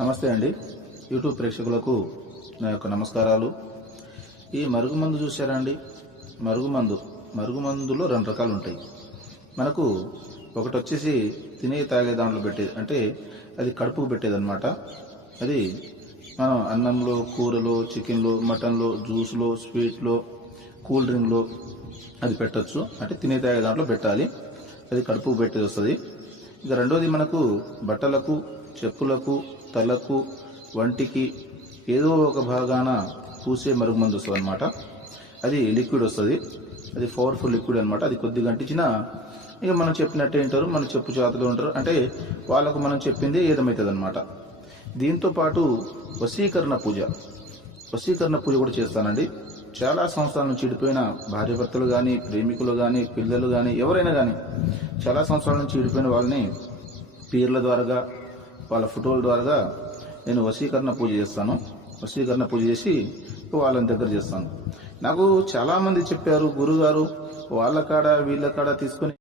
నమస్తే అండి. యూట్యూబ్ ప్రేక్షకులకు నా యొక్క నమస్కారాలు. ఈ మరుగుమందు చూసారా అండి? మరుగుమందులో రెండు రకాలు ఉంటాయి. మనకు ఒకటి వచ్చేసి తినే తాగే దాంట్లో పెట్టేది, అంటే అది కడుపుకు పెట్టేదన్నమాట. అది మనం అన్నంలో, కూరలో, చికెన్లో, మటన్లో, జ్యూస్లో, స్వీట్లో, కూల్ డ్రింక్లో అది పెట్టచ్చు. అంటే తినే తాగే దాంట్లో పెట్టాలి. అది కడుపుకు పెట్టేది వస్తుంది. ఇక రెండోది మనకు బట్టలకు, చెప్పులకు, తలకు, వంటికి ఏదో ఒక భాగాన పూసే మరుగుమందు వస్తుంది అనమాట. అది లిక్విడ్ వస్తుంది. అది పవర్ఫుల్ లిక్విడ్ అనమాట. అది కొద్దిగా అంటించినా ఇక మనం చెప్పినట్టే వింటారు, మన చెప్పు చేతలో ఉంటారు. అంటే వాళ్ళకు మనం చెప్పింది ఏదమవుతుంది అనమాట. దీంతో పాటు వశీకరణ పూజ కూడా చేస్తానండి. చాలా సంవత్సరాల నుంచి చెడిపోయిన భార్యాభర్తలు కానీ, ప్రేమికులు కానీ, పిల్లలు కానీ, ఎవరైనా కానీ చాలా సంవత్సరాల నుంచి చెడిపోయిన వాళ్ళని పీర్ల ద్వారా, వాళ్ళ ఫోటోల ద్వారా నేను వశీకరణ పూజ చేస్తాను. వశీకరణ పూజ చేసి వాళ్ళని దగ్గర చేస్తాను. నాకు చాలామంది చెప్పారు, గురుగారు వాళ్ళ కాడ వీళ్ళ కాడ తీసుకుని